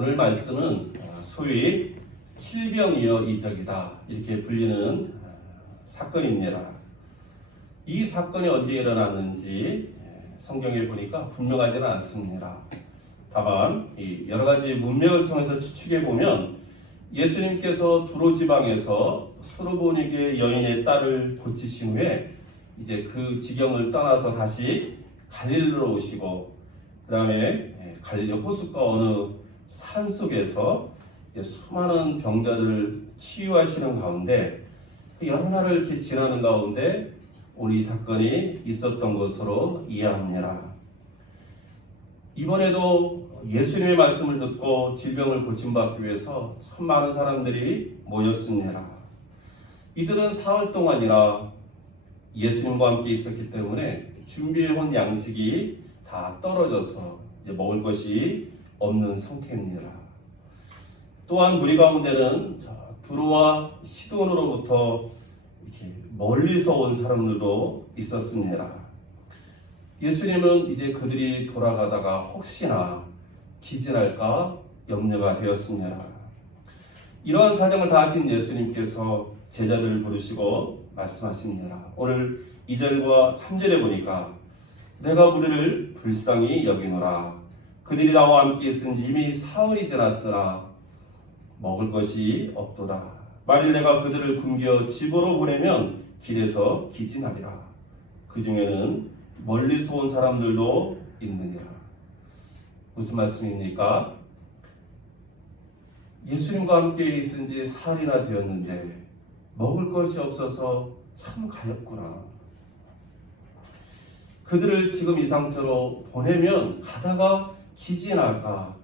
오늘 말씀은 소위 칠병이어 이적이다 이렇게 불리는 사건입니다. 이 사건이 언제 일어났는지 성경에 보니까 분명하지는 않습니다. 다만 여러 가지 문맥을 통해서 추측해 보면 예수님께서 두로 지방에서 수르보니게 여인의 딸을 고치신 후에 이제 그 지경을 떠나서 다시 갈릴리로 오시고 그 다음에 갈릴리 호숫가 어느 산 속에서 이제 수많은 병자들을 치유하시는 가운데 여러 날을 이렇게 지나는 가운데 오늘 이 사건이 있었던 것으로 이해합니다. 이번에도 예수님의 말씀을 듣고 질병을 고침받기 위해서 참 많은 사람들이 모였습니다. 이들은 사흘 동안이나 예수님과 함께 있었기 때문에 준비해온 양식이 다 떨어져서 이제 먹을 것이 없는 상태입니다. 또한 무리 가운데는 두로와 시돈으로부터 이렇게 멀리서 온 사람들도 있었습니다. 예수님은 이제 그들이 돌아가다가 혹시나 기진할까 염려가 되었습니다. 이러한 사정을 다 아신 예수님께서 제자들을 부르시고 말씀하십니다. 오늘 2절과 3절에 보니까 내가 우리를 불쌍히 여기노라. 그들이 나와 함께 있은지 이미 사흘이 지났으나 먹을 것이 없도다. 만일 내가 그들을 굶겨 집으로 보내면 길에서 기진하리라. 그 중에는 멀리서 온 사람들도 있느니라. 무슨 말씀입니까? 예수님과 함께 있은 지 사흘이나 되었는데 먹을 것이 없어서 참 가엾구나. 그들을 지금 이 상태로 보내면 가다가 기진할까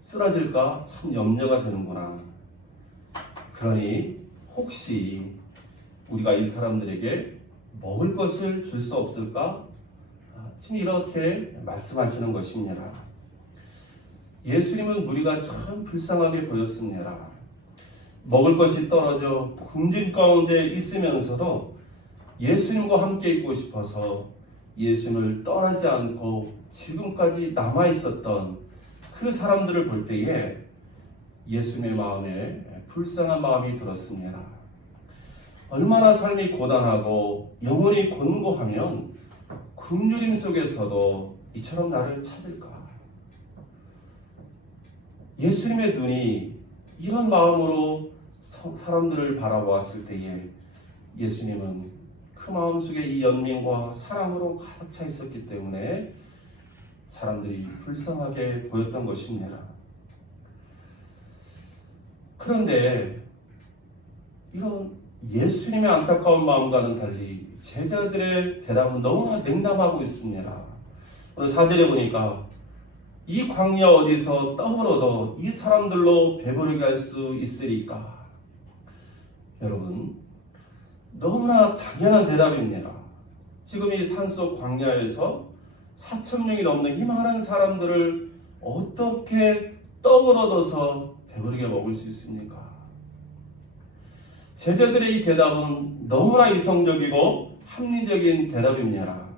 쓰러질까 참 염려가 되는구나. 그러니 혹시 우리가 이 사람들에게 먹을 것을 줄 수 없을까? 지금 이렇게 말씀하시는 것입니다. 예수님은 우리가 참 불쌍하게 보였습니다. 먹을 것이 떨어져 굶진 가운데 있으면서도 예수님과 함께 있고 싶어서 예수님을 떠나지 않고 지금까지 남아 있었던 그 사람들을 볼 때에 예수님의 마음에 불쌍한 마음이 들었습니다. 얼마나 삶이 고단하고 영혼이 곤고하면 굶주림 속에서도 이처럼 나를 찾을까? 예수님의 눈이 이런 마음으로 사람들을 바라보았을 때에 예수님은 그 마음속에 이 연민과 사랑으로 가득 차 있었기 때문에 사람들이 불쌍하게 보였던 것입니다. 그런데 이런 예수님의 안타까운 마음과는 달리 제자들의 대답은 너무나 냉담하고 있습니다. 오늘 4절에 보니까 이 광야 어디서 떡을 얻어 이 사람들로 배부르게 할 수 있으리까? 여러분, 너무나 당연한 대답입니다. 지금 이 산속 광야에서 4,000명이 넘는 이 많은 사람들을 어떻게 떡을 얻어서 배부르게 먹을 수 있습니까? 제자들의 이 대답은 너무나 이성적이고 합리적인 대답입니다.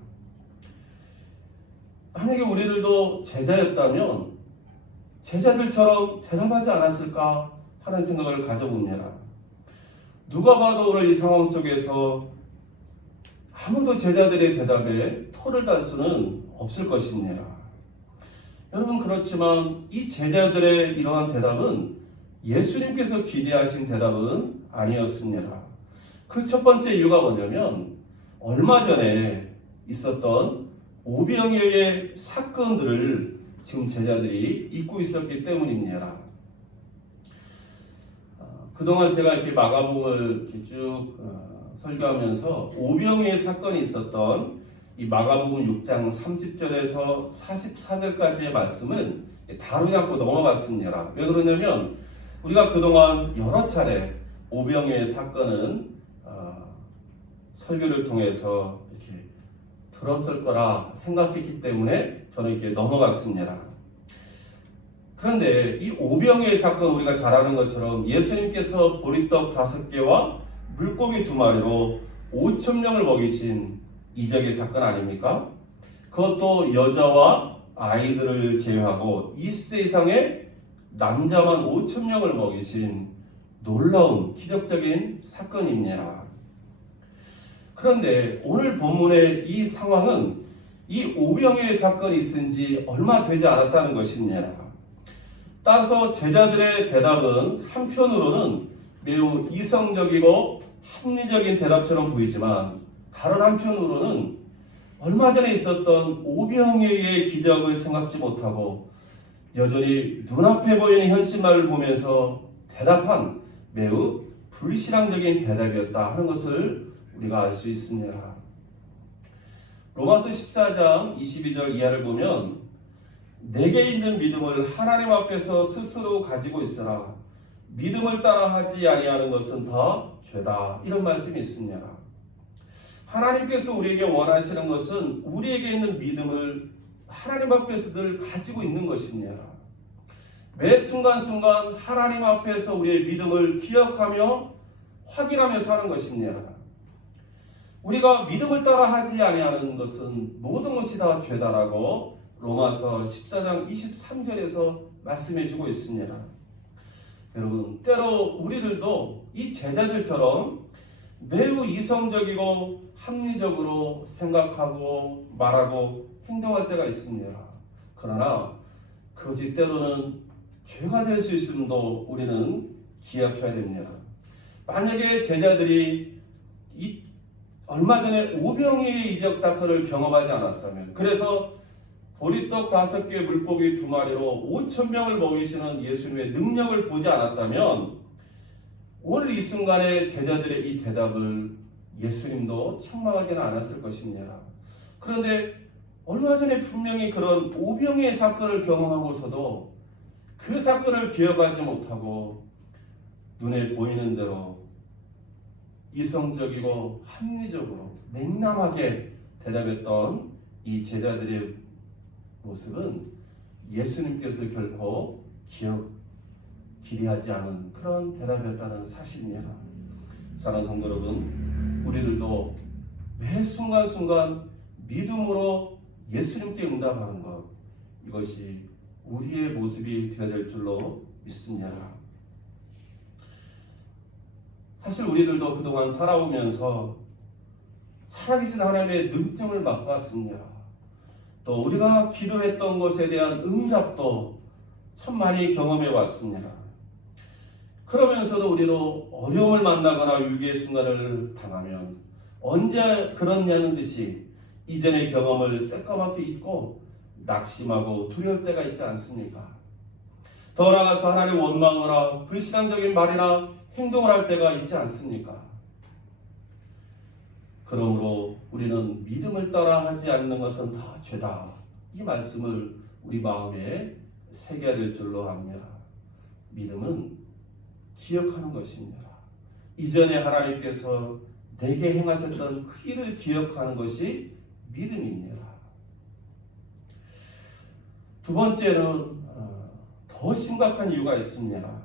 만약에 우리들도 제자였다면 제자들처럼 대답하지 않았을까 하는 생각을 가져봅니다. 누가 봐도 오늘 이 상황 속에서 아무도 제자들의 대답에 토를 달 수는 없을 것입니다. 여러분, 그렇지만 이 제자들의 이러한 대답은 예수님께서 기대하신 대답은 아니었습니다. 그 첫 번째 이유가 뭐냐면 얼마 전에 있었던 오병이어의 사건들을 지금 제자들이 잊고 있었기 때문입니다. 그동안 제가 이렇게 마가복음을 이렇게 쭉 설교하면서 오병이어의 사건이 있었던 이 마가복음 6장 30절에서 44절까지의 말씀을 다루지 않고 넘어갔습니다. 왜 그러냐면 우리가 그동안 여러 차례 오병이어의 사건은 설교를 통해서 이렇게 들었을 거라 생각했기 때문에 저는 이렇게 넘어갔습니다. 그런데 이 오병이어의 사건 우리가 잘 아는 것처럼 예수님께서 보리떡 5개와 물고기 2마리로 5,000명을 먹이신 이적의 사건 아닙니까? 그것도 여자와 아이들을 제외하고 20세 이상의 남자만 5천 명을 먹이신 놀라운 기적적인 사건입니다. 그런데 오늘 본문의 이 상황은 이 오병이어의 사건이 있은 지 얼마 되지 않았다는 것입니다. 따라서 제자들의 대답은 한편으로는 매우 이성적이고 합리적인 대답처럼 보이지만 다른 한편으로는 얼마 전에 있었던 오병이어의 기적을 생각지 못하고 여전히 눈앞에 보이는 현실만을 보면서 대답한 매우 불신앙적인 대답이었다 하는 것을 우리가 알 수 있습니다. 로마서 14장 22절 이하를 보면 내게 있는 믿음을 하나님 앞에서 스스로 가지고 있으라. 믿음을 따라 하지 아니하는 것은 다 죄다. 이런 말씀이 있습니다. 하나님께서 우리에게 원하시는 것은 우리에게 있는 믿음을 하나님 앞에서 늘 가지고 있는 것입니다. 매 순간순간 하나님 앞에서 우리의 믿음을 기억하며 확인하며 사는 것입니다. 우리가 믿음을 따라 하지 아니하는 것은 모든 것이 다 죄다라고 로마서 14장 23절에서 말씀해 주고 있습니다. 여러분, 때로 우리들도 이 제자들처럼 매우 이성적이고 합리적으로 생각하고 말하고 행동할 때가 있습니다. 그러나 그것이 때로는 죄가 될 수 있음도 우리는 기억해야 됩니다. 만약에 제자들이 얼마 전에 오병이어의 이적 사건을 경험하지 않았다면, 그래서 보리떡 5개 물고기 2마리로 5천 명을 먹이시는 예수님의 능력을 보지 않았다면 오늘 이 순간에 제자들의 이 대답을 예수님도 책망하지는 않았을 것입니다. 그런데 얼마 전에 분명히 그런 오병이어의 사건을 경험하고서도 그 사건을 기억하지 못하고 눈에 보이는 대로 이성적이고 합리적으로 냉담하게 대답했던 이 제자들의 모습은 예수님께서 결코 기리하지 않은 그런 대답이었다는 사실입니다. 사랑하는 성도 여러분, 우리들도 매 순간순간 믿음으로 예수님께 응답하는 것, 이것이 우리의 모습이 되어야 될 줄로 믿습니다. 사실 우리들도 그동안 살아오면서 살아계신 하나님의 능력을 맛봤습니다. 또 우리가 기도했던 것에 대한 응답도 참 많이 경험해 왔습니다. 그러면서도 우리도 어려움을 만나거나 위기의 순간을 당하면 언제 그렇냐는 듯이 이전의 경험을 새까맣게 잊고 낙심하고 두려울 때가 있지 않습니까? 더 나아가서 하나님 원망을 하고 불신앙적인 말이나 행동을 할 때가 있지 않습니까? 그러므로 우리는 믿음을 따라 하지 않는 것은 다 죄다. 이 말씀을 우리 마음에 새겨야 될 줄로 압니다. 믿음은 기억하는 것입니다. 이전에 하나님께서 내게 행하셨던 그 일을 기억하는 것이 믿음입니다. 두 번째는 더 심각한 이유가 있습니다.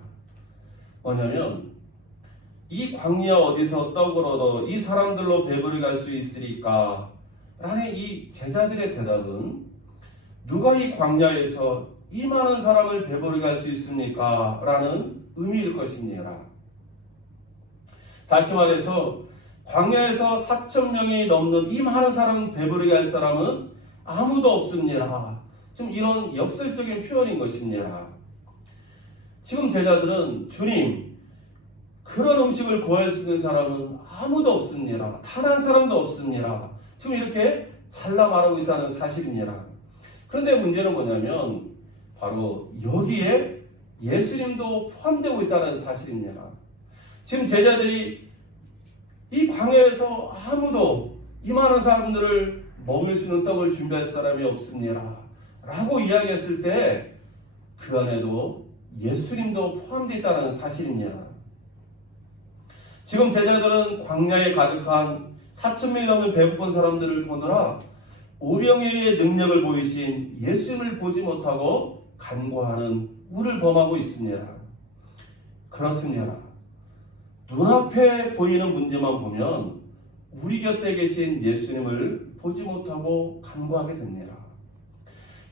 뭐냐면 이 광야 어디서 떡을 얻어 이 사람들로 배부르게 갈 수 있으리까? 라는 이 제자들의 대답은 누가 이 광야에서 이 많은 사람을 배부르게 할 수 있습니까? 라는 의미일 것입니다. 다시 말해서 광야에서 4천 명이 넘는 이 많은 사람 배부르게 할 사람은 아무도 없습니다. 지금 이런 역설적인 표현인 것입니다. 지금 제자들은 주님, 그런 음식을 구할 수 있는 사람은 아무도 없습니다. 단 한 사람도 없습니다. 지금 이렇게 잘라 말하고 있다는 사실입니다. 그런데 문제는 뭐냐면 바로 여기에 예수님도 포함되고 있다는 사실입니다. 지금 제자들이 이 광야에서 아무도 이 많은 사람들을 먹을 수 있는 떡을 준비할 사람이 없습니다. 라고 이야기했을 때 그 안에도 예수님도 포함되어 있다는 사실입니다. 지금 제자들은 광야에 가득한 4천 명이 넘는 배고픈 사람들을 보느라 오병이어의 능력을 보이신 예수님을 보지 못하고 간과하는 우를 범하고 있습니다. 그렇습니다. 눈앞에 보이는 문제만 보면 우리 곁에 계신 예수님을 보지 못하고 간과하게 됩니다.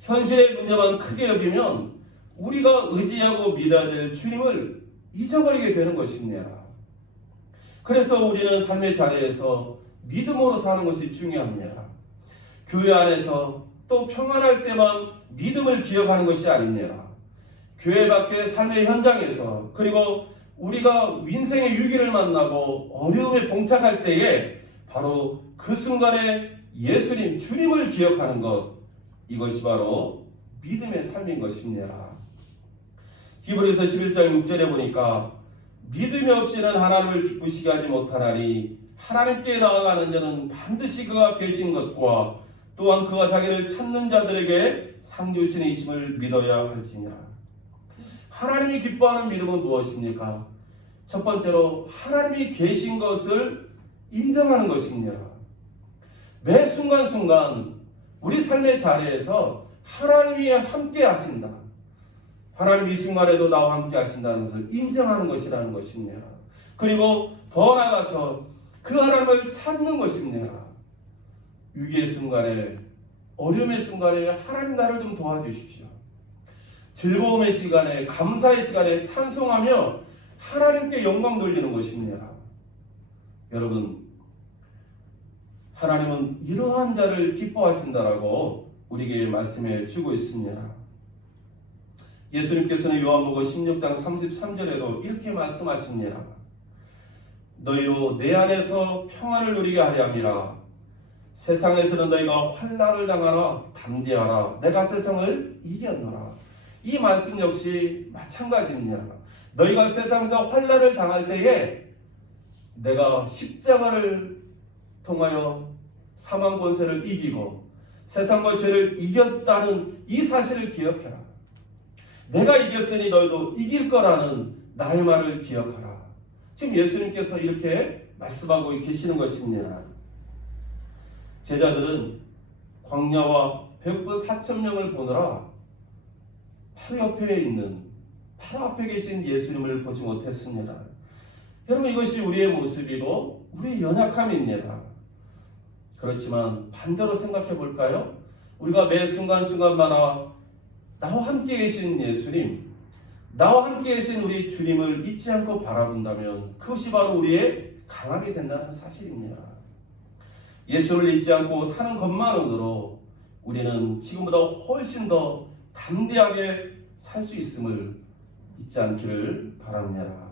현실의 문제만 크게 여기면 우리가 의지하고 믿어야 될 주님을 잊어버리게 되는 것입니다. 그래서 우리는 삶의 자리에서 믿음으로 사는 것이 중요합니다. 교회 안에서 또 평안할 때만 믿음을 기억하는 것이 아닙니다. 교회 밖의 삶의 현장에서, 그리고 우리가 인생의 위기를 만나고 어려움에 봉착할 때에 바로 그 순간에 예수님, 주님을 기억하는 것, 이것이 바로 믿음의 삶인 것입니다. 히브리서 11장 6절에 보니까 믿음이 없이는 하나님을 기쁘시게 하지 못하나니 하나님께 나아가는 자는 반드시 그가 계신 것과 또한 그가 자기를 찾는 자들에게 상 주시는 이심을 믿어야 할지니라. 하나님이 기뻐하는 믿음은 무엇입니까? 첫 번째로 하나님이 계신 것을 인정하는 것입니다. 매 순간순간 우리 삶의 자리에서 하나님이 함께 하신다. 하나님 이 순간에도 나와 함께 하신다는 것을 인정하는 것이라는 것입니다. 그리고 더 나아가서 그 하나님을 찾는 것입니다. 위기의 순간에, 어려움의 순간에 하나님 나를 좀 도와주십시오. 즐거움의 시간에, 감사의 시간에 찬송하며 하나님께 영광 돌리는 것입니다. 여러분, 하나님은 이러한 자를 기뻐하신다라고 우리에게 말씀해 주고 있습니다. 예수님께서는 요한복음 16장 33절에도 이렇게 말씀하십니다. 너희로 내 안에서 평안을 누리게 하려 함이라. 세상에서는 너희가 환난을 당하라. 담대하라. 내가 세상을 이겼노라. 이 말씀 역시 마찬가지입니다. 너희가 세상에서 환난을 당할 때에 내가 십자가를 통하여 사망 권세를 이기고 세상과 죄를 이겼다는 이 사실을 기억해라. 내가 이겼으니 너희도 이길 거라는 나의 말을 기억하라. 지금 예수님께서 이렇게 말씀하고 계시는 것입니다. 제자들은 광야와 배고픈 4,000명을 보느라 바로 옆에 있는, 바로 앞에 계신 예수님을 보지 못했습니다. 여러분, 이것이 우리의 모습이고 우리의 연약함입니다. 그렇지만 반대로 생각해 볼까요? 우리가 매 순간순간마다 나와 함께 계신 예수님, 나와 함께 계신 우리 주님을 잊지 않고 바라본다면 그것이 바로 우리의 강함이 된다는 사실입니다. 예수를 잊지 않고 사는 것만으로 우리는 지금보다 훨씬 더 담대하게 살 수 있음을 잊지 않기를 바랍니다.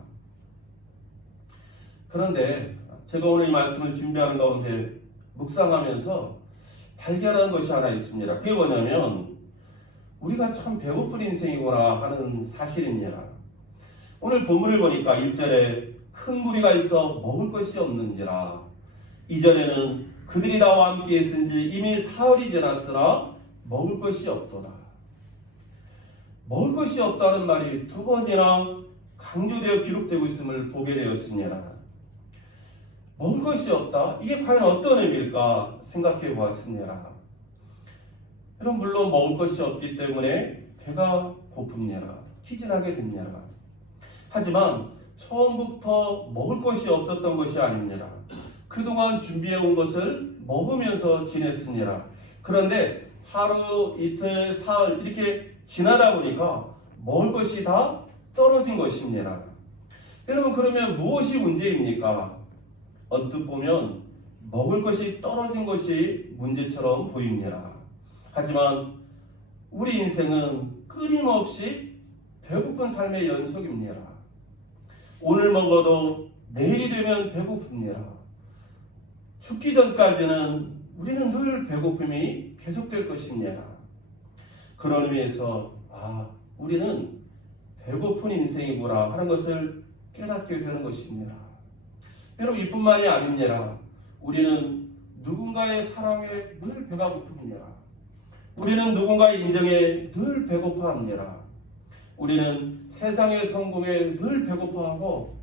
그런데 제가 오늘 이 말씀을 준비하는 가운데 묵상하면서 발견한 것이 하나 있습니다. 그게 뭐냐면 우리가 참 배고픈 인생이구나 하는 사실입니다. 오늘 본문을 보니까 1절에 큰 무리가 있어 먹을 것이 없는지라, 2절에는 그들이 나와 함께 있은지 이미 사흘이 지났으나 먹을 것이 없도다. 먹을 것이 없다는 말이 두 번이나 강조되어 기록되고 있음을 보게 되었습니다. 먹을 것이 없다? 이게 과연 어떤 의미일까 생각해 보았습니다. 여러분, 물론 먹을 것이 없기 때문에 배가 고픕니다. 기진하게 됩니다. 하지만 처음부터 먹을 것이 없었던 것이 아닙니다. 그동안 준비해온 것을 먹으면서 지냈습니다. 그런데 하루, 이틀, 사흘 이렇게 지나다 보니까 먹을 것이 다 떨어진 것입니다. 여러분, 그러면 무엇이 문제입니까? 언뜻 보면 먹을 것이 떨어진 것이 문제처럼 보입니다. 하지만 우리 인생은 끊임없이 배고픈 삶의 연속입니다. 오늘 먹어도 내일이 되면 배고픕니다. 죽기 전까지는 우리는 늘 배고픔이 계속될 것입니다. 그런 의미에서 우리는 배고픈 인생이구나 하는 것을 깨닫게 되는 것입니다. 여러분, 이뿐만이 아닙니다. 우리는 누군가의 사랑에 늘 배가 고픕니다. 우리는 누군가의 인정에 늘 배고파합니다. 우리는 세상의 성공에 늘 배고파하고,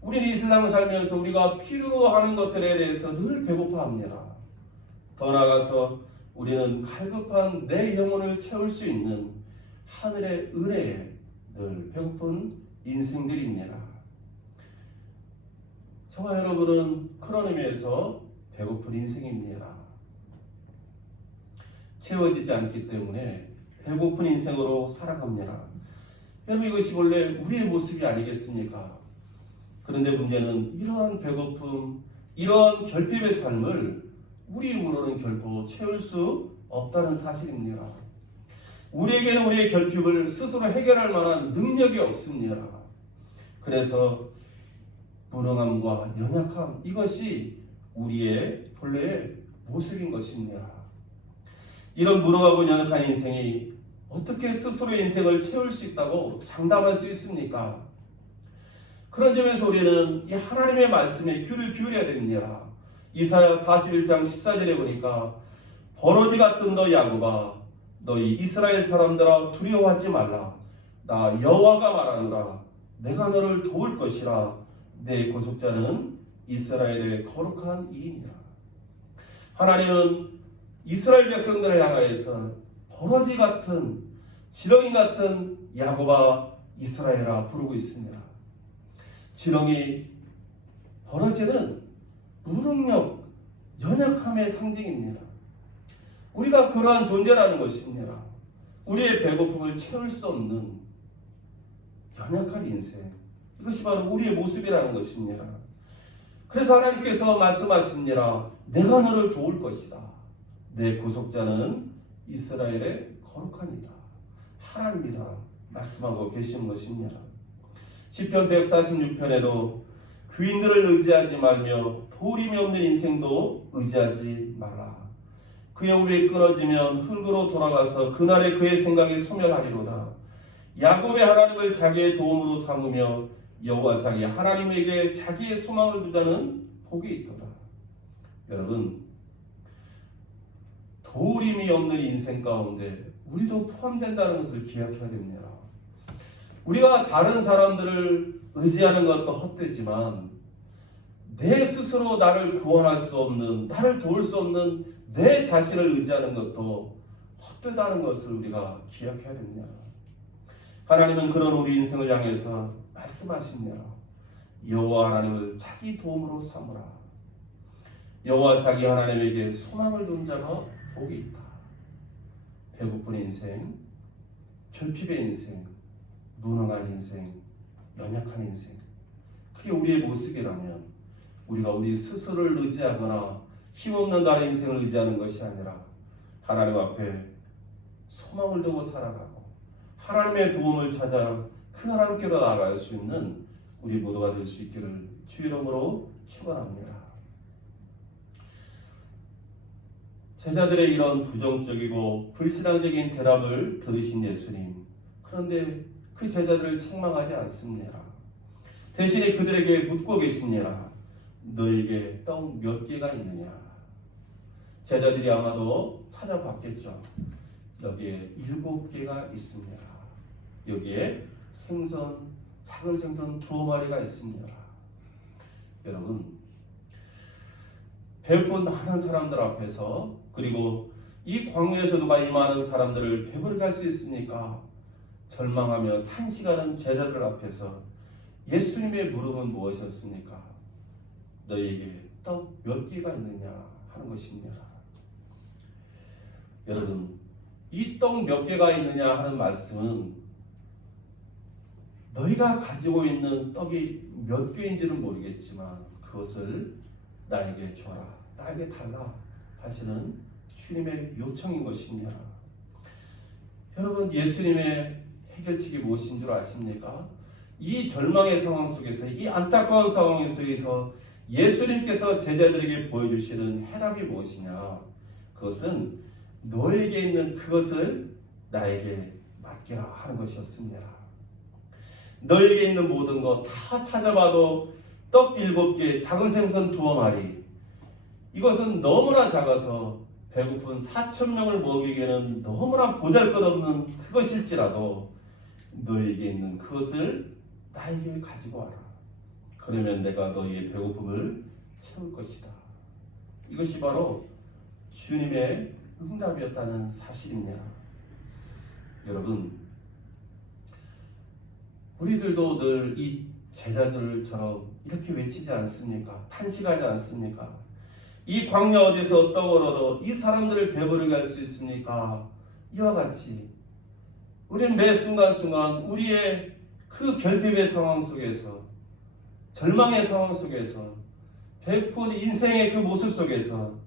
우리는 이 세상을 살면서 우리가 필요로 하는 것들에 대해서 늘 배고파합니다. 더 나아가서 우리는 갈급한 내 영혼을 채울 수 있는 하늘의 은혜에 늘 배고픈 인생들입니다. 저와 여러분은 그런 의미에서 배고픈 인생입니다. 채워지지 않기 때문에 배고픈 인생으로 살아갑니다. 여러분 이것이 원래 우리의 모습이 아니겠습니까? 그런데 문제는 이러한 배고픔, 이러한 결핍의 삶을 우리 힘으로는 결코 채울 수 없다는 사실입니다. 우리에게는 우리의 결핍을 스스로 해결할 만한 능력이 없습니다. 그래서 무능함과 연약함, 이것이 우리의 본래의 모습인 것입니다. 이런 무능하고 연약한 인생이 어떻게 스스로의 인생을 채울 수 있다고 장담할 수 있습니까? 그런 점에서 우리는 이 하나님의 말씀에 귀를 기울여야 됩니다. 이사야 41장 14절에 보니까 버러지 같은 너 야곱아, 너희 이스라엘 사람들아 두려워하지 말라. 나 여호와가 말하노라. 내가 너를 도울 것이라. 내 구속자는 이스라엘의 거룩한 이인이라. 하나님은 이스라엘 백성들을 향하여서 버러지 같은, 지렁이 같은 야곱아 이스라엘아 부르고 있습니다. 지렁이, 버러지는 무능력, 연약함의 상징입니다. 우리가 그러한 존재라는 것입니다. 우리의 배고픔을 채울 수 없는 연약한 인생, 이것이 바로 우리의 모습이라는 것입니다. 그래서 하나님께서 말씀하십니다. 내가 너를 도울 것이다. 내 구속자는 이스라엘의 거룩하니라. 하나님이라 말씀하고 계시는 것입니다. 시편 146편에도 귀인들을 의지하지 말며 도림이 없는 인생도 의지하지 말라. 그의 우에 끊어지면 흙으로 돌아가서 그날에 그의 생각이 소멸하리로다. 야곱의 하나님을 자기의 도움으로 삼으며 여호와 자기 하나님에게 자기의 소망을 두자는 복이 있도다. 여러분, 도림이 없는 인생 가운데 우리도 포함된다는 것을 기억해야 됩니다. 우리가 다른 사람들을 의지하는 것도 헛되지만 내 스스로 나를 구원할 수 없는, 나를 도울 수 없는 내 자신을 의지하는 것도 헛되다는 것을 우리가 기억해야 됩니다. 하나님은 그런 우리 인생을 향해서 말씀하십니다. 여호와 하나님을 자기 도움으로 삼으라. 여호와 자기 하나님에게 소망을 둔 자가 복이 있다. 배고픈 인생, 결핍의 인생, 무능한 인생, 연약한 인생, 그게 우리의 모습이라면 우리가 우리 스스로를 의지하거나 힘없는 나의 인생을 의지하는 것이 아니라 하나님 앞에 소망을 두고 살아가고 하나님의 도움을 찾아 그 하나님께로 나아갈 수 있는 우리 모두가 될 수 있기를 주 이름으로 축원합니다. 제자들의 이런 부정적이고 불신앙적인 대답을 들으신 예수님, 그런데 그 제자들을 책망하지 않습니다. 대신에 그들에게 묻고 계십니다. 너에게 떡 몇 개가 있느냐? 제자들이 아마도 찾아봤겠죠. 여기에 7개가 있습니다. 여기에 생선, 작은 생선 2마리가 있습니다. 여러분, 배고픈 많은 사람들 앞에서, 그리고 이 광야에서 누가 이 많은 사람들을 배부르게 할 수 있습니까? 절망하며 탄식하는 제자들 앞에서 예수님의 물음은 무엇이었습니까? 너에게 떡 몇 개가 있느냐 하는 것입니다. 여러분, 이 떡 몇 개가 있느냐 하는 말씀은 너희가 가지고 있는 떡이 몇 개인지는 모르겠지만 그것을 나에게 줘라, 나에게 달라 하시는 주님의 요청인 것입니다. 여러분, 예수님의 해결책이 무엇인 줄 아십니까? 이 절망의 상황 속에서, 이 안타까운 상황 속에서 예수님께서 제자들에게 보여주시는 해답이 무엇이냐? 그것은 너에게 있는 그것을 나에게 맡기라 하는 것이었습니다. 너에게 있는 모든 것 다 찾아봐도 떡 7개, 작은 생선 2마리, 이것은 너무나 작아서 배고픈 4,000명을 먹이기에는 너무나 보잘것없는 그것일지라도 너에게 있는 그것을 나에게 가지고 와라. 그러면 내가 너희의 배고픔을 채울 것이다. 이것이 바로 주님의 응답이었다는 사실입니다. 여러분, 우리들도 늘 이 제자들처럼 이렇게 외치지 않습니까? 탄식하지 않습니까? 이 광야 어디서 떡을 얻어 이 사람들을 배부르게 할 수 있습니까? 이와 같이 우리는 매 순간순간 우리의 그 결핍의 상황 속에서, 절망의 상황 속에서, 배고픈 인생의 그 모습 속에서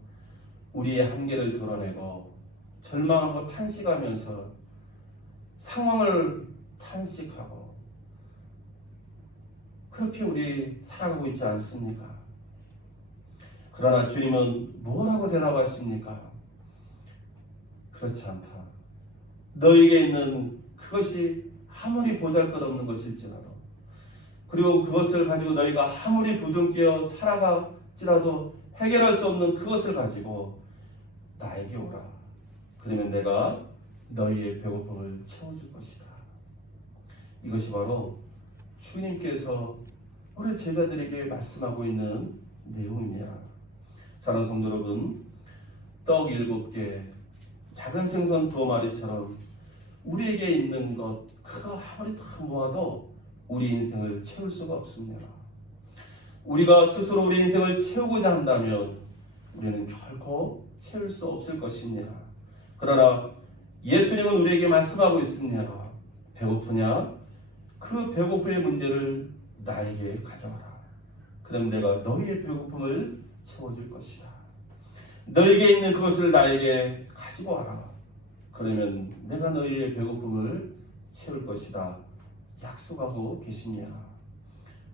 우리의 한계를 드러내고 절망하고 탄식하면서 상황을 탄식하고 그렇게 우리 살아가고 있지 않습니까? 그러나 주님은 뭐라고 대답하십니까? 그렇지 않다. 너에게 있는 그것이 아무리 보잘것없는 것일지라도, 그리고 그것을 가지고 너희가 아무리 부둥켜 살아갈지라도 해결할 수 없는 그것을 가지고 나에게 오라. 그러면 내가 너희의 배고픔을 채워줄 것이다. 이것이 바로 주님께서 우리 제자들에게 말씀하고 있는 내용입니다. 사랑하는 성도 여러분, 떡 7개, 작은 생선 2마리처럼 우리에게 있는 것, 그거 아무리 다 모아도 우리 인생을 채울 수가 없습니다. 우리가 스스로 우리 인생을 채우고자 한다면 우리는 결코 채울 수 없을 것입니다. 그러나 예수님은 우리에게 말씀하고 있습니다. 배고프냐? 그 배고픔의 문제를 나에게 가져와라. 그럼 내가 너희의 배고픔을 채워줄 것이다. 너에게 있는 그것을 나에게 가지고 와라. 그러면 내가 너희의 배고픔을 채울 것이다. 약속하고 계십니다.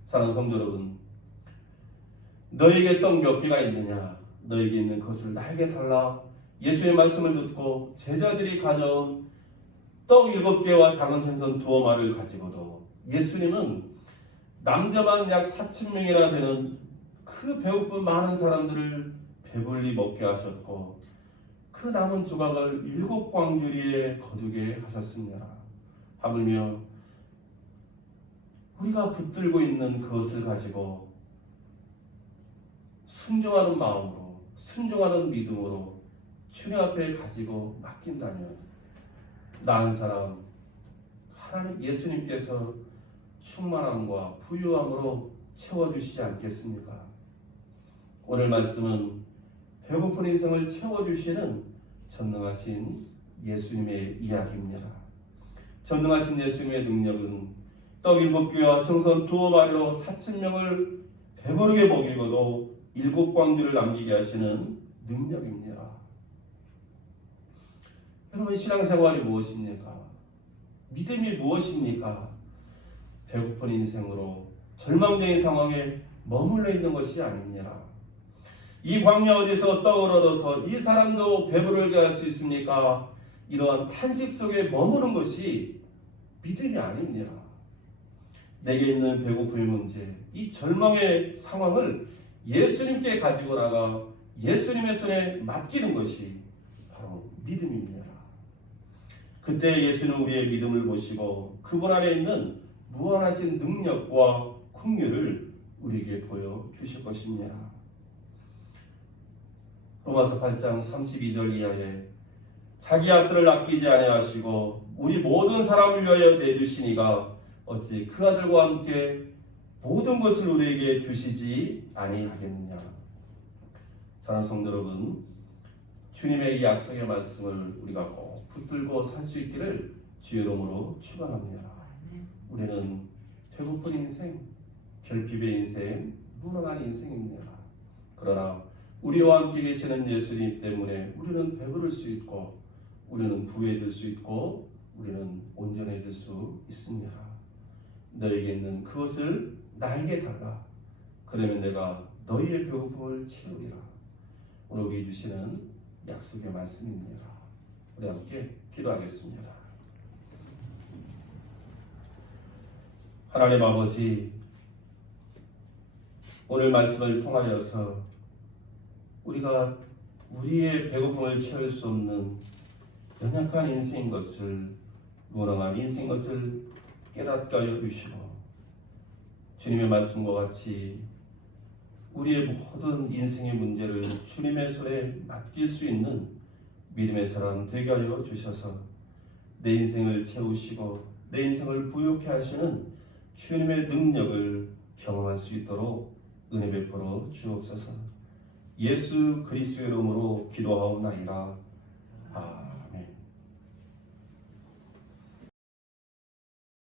사랑하는 성도 여러분, 너에게 떡 몇 개가 있느냐? 너에게 있는 것을 나에게 달라. 예수의 말씀을 듣고 제자들이 가져온 떡 7개와 작은 생선 2마리를 가지고도 예수님은 남자만 약 4,000명이나 되는 그 배고픈 많은 사람들을 배불리 먹게 하셨고, 그 남은 조각을 7광주리에 거두게 하셨습니다. 하물며 우리가 붙들고 있는 그것을 가지고 순종하는 마음으로, 순종하는 믿음으로 주님 앞에 가지고 맡긴다면 나 한 사람 하나님 예수님께서 충만함과 부유함으로 채워주시지 않겠습니까? 오늘 말씀은 배고픈 인생을 채워주시는 전능하신 예수님의 이야기입니다. 전능하신 예수님의 능력은 떡 7개와 생선 2마리로 4,000명을 배부르게 먹이고도 7광주를 남기게 하시는 능력입니다. 여러분, 신앙생활이 무엇입니까? 믿음이 무엇입니까? 배고픈 인생으로 절망적인 상황에 머물러 있는 것이 아닙니다. 이 광야 어디서 떡을 얻어서 이 사람도 배부르게 할 수 있습니까? 이러한 탄식 속에 머무는 것이 믿음이 아닙니다. 내게 있는 배고픔의 문제, 이 절망의 상황을 예수님께 가지고 나가 예수님의 손에 맡기는 것이 바로 믿음입니다. 그때 예수는 우리의 믿음을 보시고 그분 안에 있는 무한하신 능력과 긍휼을 우리에게 보여주실 것입니다. 로마서 8장 32절 이하에 자기 아들을 아끼지 아니하시고 우리 모든 사람을 위하여 내주시니가 어찌 그 아들과 함께 모든 것을 우리에게 주시지 아니하겠느냐. 사랑하는 성도 여러분, 주님의 이 약속의 말씀을 우리가 꼭 붙들고 살 수 있기를 주의 이름으로 축원합니다. 우리는 배고픈 인생, 결핍의 인생, 무능한 인생입니다. 그러나 우리와 함께 계시는 예수님 때문에 우리는 배부를 수 있고, 우리는 부해질 수 있고, 우리는 온전해질 수 있습니다. 너에게 있는 그것을 나에게 달라. 그러면 내가 너희의 배고픔을 채우리라. 오늘 우리 주시는 약속의 말씀입니다. 우리 함께 기도하겠습니다. 하나님 아버지, 오늘 말씀을 통하여서 우리가 우리의 배고픔을 채울 수 없는 연약한 인생인 것을, 무능한 인생인 것을 깨닫게 하여 주시고, 주님의 말씀과 같이 우리의 모든 인생의 문제를 주님의 손에 맡길 수 있는 믿음의 사람 되게 하여 주셔서 내 인생을 채우시고 내 인생을 부욕해 하시는 주님의 능력을 경험할 수 있도록 은혜 베풀어 주옵소서. 예수 그리스도의 이름으로 기도하옵나이다.